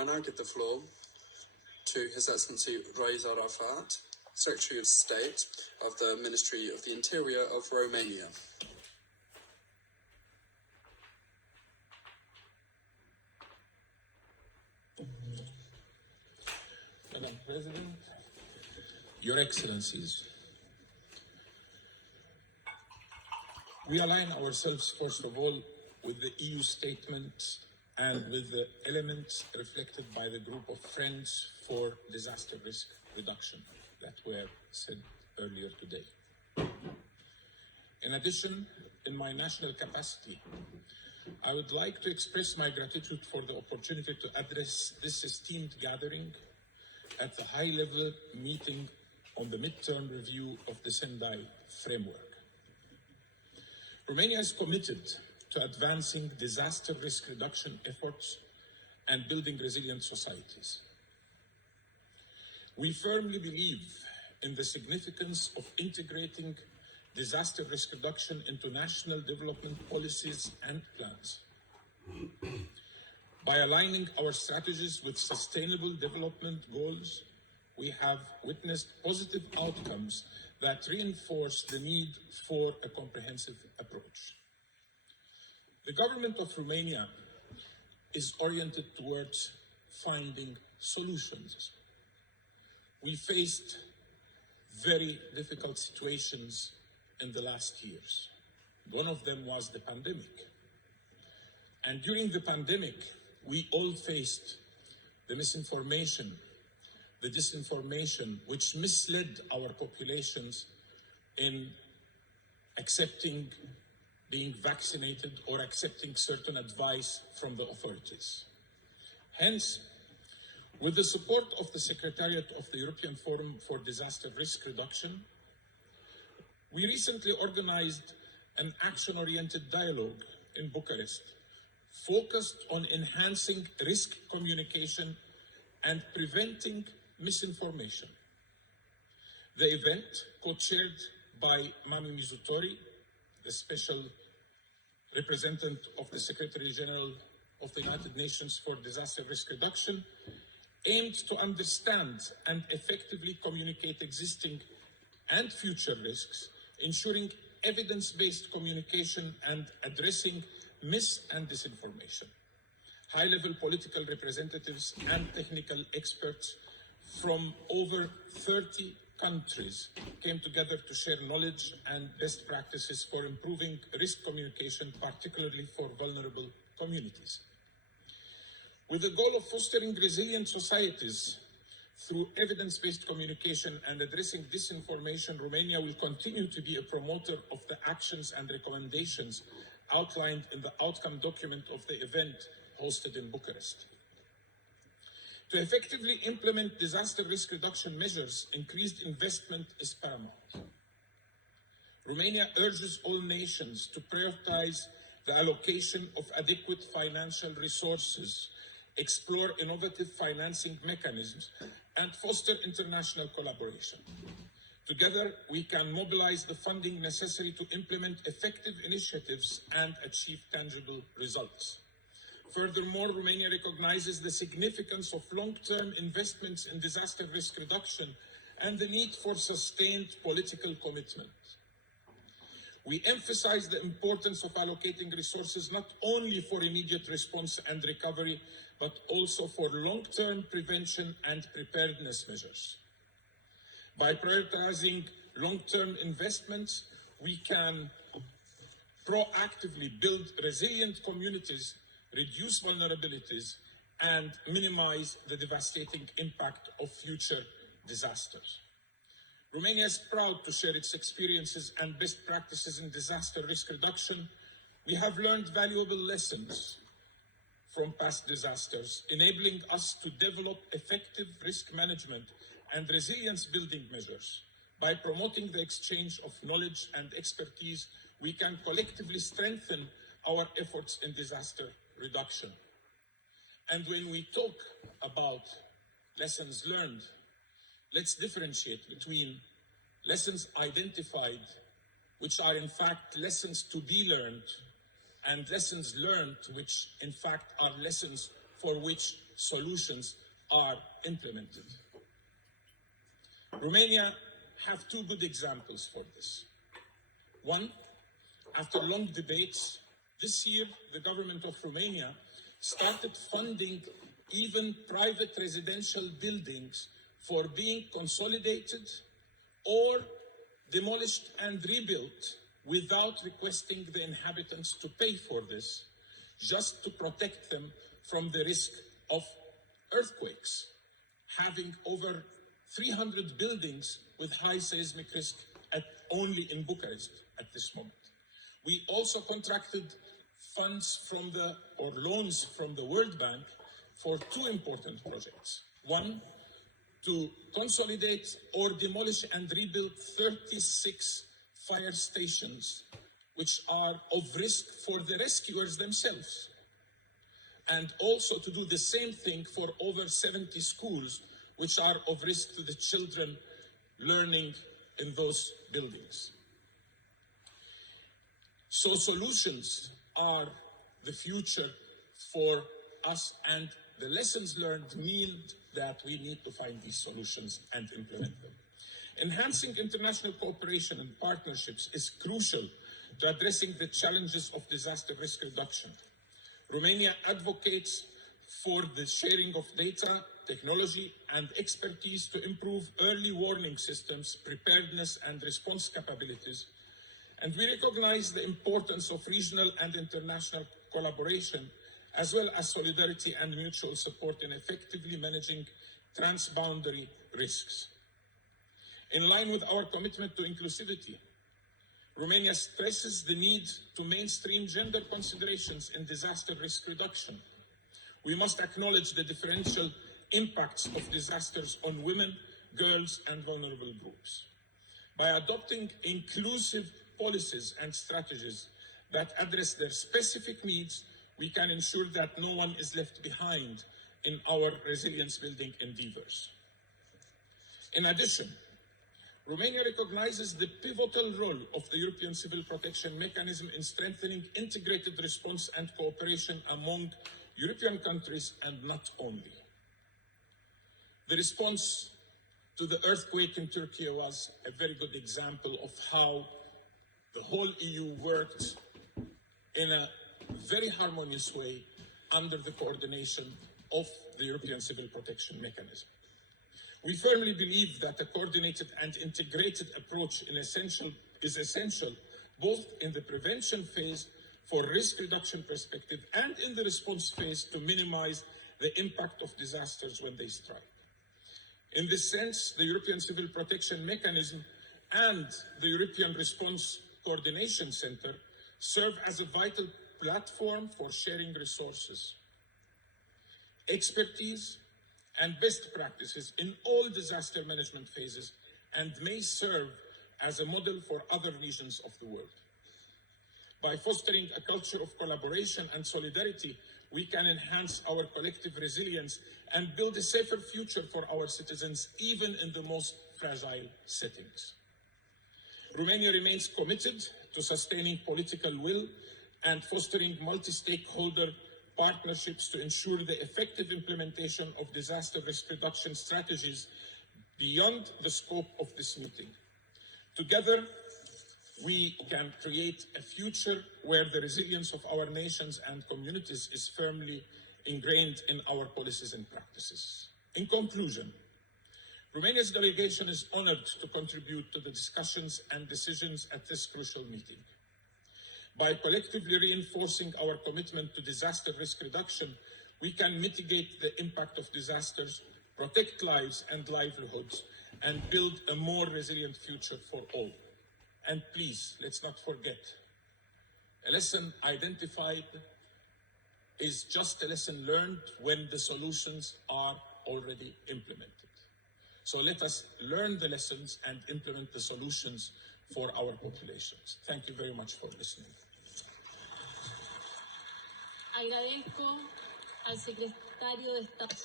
I now give the floor to His Excellency Raed Arafat, Secretary of State of the Ministry of the Interior of Romania. Madam President, Your Excellencies, we align ourselves, first of all, with the EU statement and with the elements reflected by the group of Friends for Disaster Risk Reduction that were said earlier today. In addition, in my national capacity, I would like to express my gratitude for the opportunity to address this esteemed gathering at the high-level meeting on the midterm review of the Sendai framework. Romania is committed to advancing disaster risk reduction efforts and building resilient societies. We firmly believe in the significance of integrating disaster risk reduction into national development policies and plans. By aligning our strategies with sustainable development goals, we have witnessed positive outcomes that reinforce the need for a comprehensive approach. The government of Romania is oriented towards finding solutions. We faced very difficult situations in the last years. One of them was the pandemic. And during the pandemic, we all faced the misinformation, the disinformation, which misled our populations in accepting being vaccinated or accepting certain advice from the authorities. Hence, with the support of the Secretariat of the European Forum for Disaster Risk Reduction, we recently organized an action-oriented dialogue in Bucharest focused on enhancing risk communication and preventing misinformation. The event, co-chaired by Mami Mizutori, the special representative of the Secretary General of the United Nations for Disaster Risk Reduction, aimed to understand and effectively communicate existing and future risks, ensuring evidence-based communication and addressing mis- and disinformation. High-level political representatives and technical experts from over 30 countries came together to share knowledge and best practices for improving risk communication, particularly for vulnerable communities. With the goal of fostering resilient societies through evidence-based communication and addressing disinformation, Romania will continue to be a promoter of the actions and recommendations outlined in the outcome document of the event hosted in Bucharest. To effectively implement disaster risk reduction measures, increased investment is paramount. Romania urges all nations to prioritize the allocation of adequate financial resources, explore innovative financing mechanisms, and foster international collaboration. Together, we can mobilize the funding necessary to implement effective initiatives and achieve tangible results. Furthermore, Romania recognizes the significance of long-term investments in disaster risk reduction and the need for sustained political commitment. We emphasize the importance of allocating resources not only for immediate response and recovery, but also for long-term prevention and preparedness measures. By prioritizing long-term investments, we can proactively build resilient communities, reduce vulnerabilities, and minimize the devastating impact of future disasters. Romania is proud to share its experiences and best practices in disaster risk reduction. We have learned valuable lessons from past disasters, enabling us to develop effective risk management and resilience building measures. By promoting the exchange of knowledge and expertise, we can collectively strengthen our efforts in disaster reduction. And when we talk about lessons learned, let's differentiate between lessons identified, which are in fact lessons to be learned, and lessons learned, which in fact are lessons for which solutions are implemented. Romania have two good examples for this. One, after long debates, this year the government of Romania started funding even private residential buildings for being consolidated or demolished and rebuilt without requesting the inhabitants to pay for this, just to protect them from the risk of earthquakes, having over 300 buildings with high seismic risk only in Bucharest at this moment. We also contracted funds from loans from the World Bank for two important projects. One, to consolidate or demolish and rebuild 36 fire stations, which are of risk for the rescuers themselves. And also to do the same thing for over 70 schools, which are of risk to the children learning in those buildings. So solutions are the future for us, and the lessons learned mean that we need to find these solutions and implement them. Enhancing international cooperation and partnerships is crucial to addressing the challenges of disaster risk reduction. Romania advocates for the sharing of data, technology, and expertise to improve early warning systems, preparedness, and response capabilities. And we recognize the importance of regional and international collaboration, as well as solidarity and mutual support in effectively managing transboundary risks. In line with our commitment to inclusivity, Romania stresses the need to mainstream gender considerations in disaster risk reduction. We must acknowledge the differential impacts of disasters on women, girls, and vulnerable groups. By adopting inclusive policies and strategies that address their specific needs, we can ensure that no one is left behind in our resilience building endeavors. In addition, Romania recognizes the pivotal role of the European Civil Protection Mechanism in strengthening integrated response and cooperation among European countries, and not only. The response to the earthquake in Turkey was a very good example of how the whole EU worked in a very harmonious way under the coordination of the European Civil Protection Mechanism. We firmly believe that a coordinated and integrated approach is essential both in the prevention phase for risk reduction perspective and in the response phase to minimize the impact of disasters when they strike. In this sense, the European Civil Protection Mechanism and the European Response Coordination Center serve as a vital platform for sharing resources, expertise, and best practices in all disaster management phases, and may serve as a model for other regions of the world. By fostering a culture of collaboration and solidarity, we can enhance our collective resilience and build a safer future for our citizens, even in the most fragile settings. Romania remains committed to sustaining political will and fostering multi-stakeholder partnerships to ensure the effective implementation of disaster risk reduction strategies beyond the scope of this meeting. Together, we can create a future where the resilience of our nations and communities is firmly ingrained in our policies and practices. In conclusion, Romania's delegation is honored to contribute to the discussions and decisions at this crucial meeting. By collectively reinforcing our commitment to disaster risk reduction, we can mitigate the impact of disasters, protect lives and livelihoods, and build a more resilient future for all. And please, let's not forget, a lesson identified is just a lesson learned when the solutions are already implemented. So let us learn the lessons and implement the solutions for our populations. Thank you very much for listening. Agradezco al secretario de Estado.